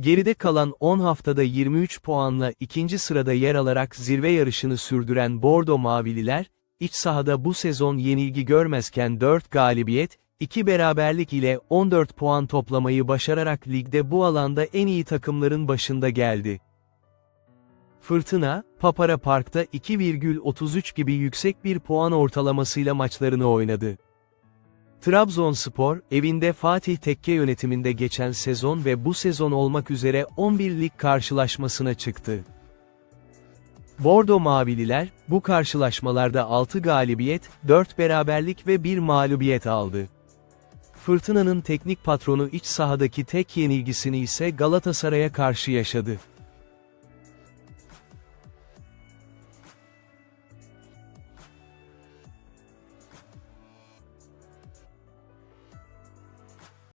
Geride kalan 10 haftada 23 puanla ikinci sırada yer alarak zirve yarışını sürdüren Bordo Mavililer, iç sahada bu sezon yenilgi görmezken 4 galibiyet, 2 beraberlik ile 14 puan toplamayı başararak ligde bu alanda en iyi takımların başında geldi. Fırtına, Papara Park'ta 2,33 gibi yüksek bir puan ortalamasıyla maçlarını oynadı. Trabzonspor, evinde Fatih Tekke yönetiminde geçen sezon ve bu sezon olmak üzere 11 lig karşılaşmasına çıktı. Bordo Mavililer, bu karşılaşmalarda 6 galibiyet, 4 beraberlik ve 1 mağlubiyet aldı. Fırtına'nın teknik patronu iç sahadaki tek yenilgisini ise Galatasaray'a karşı yaşadı.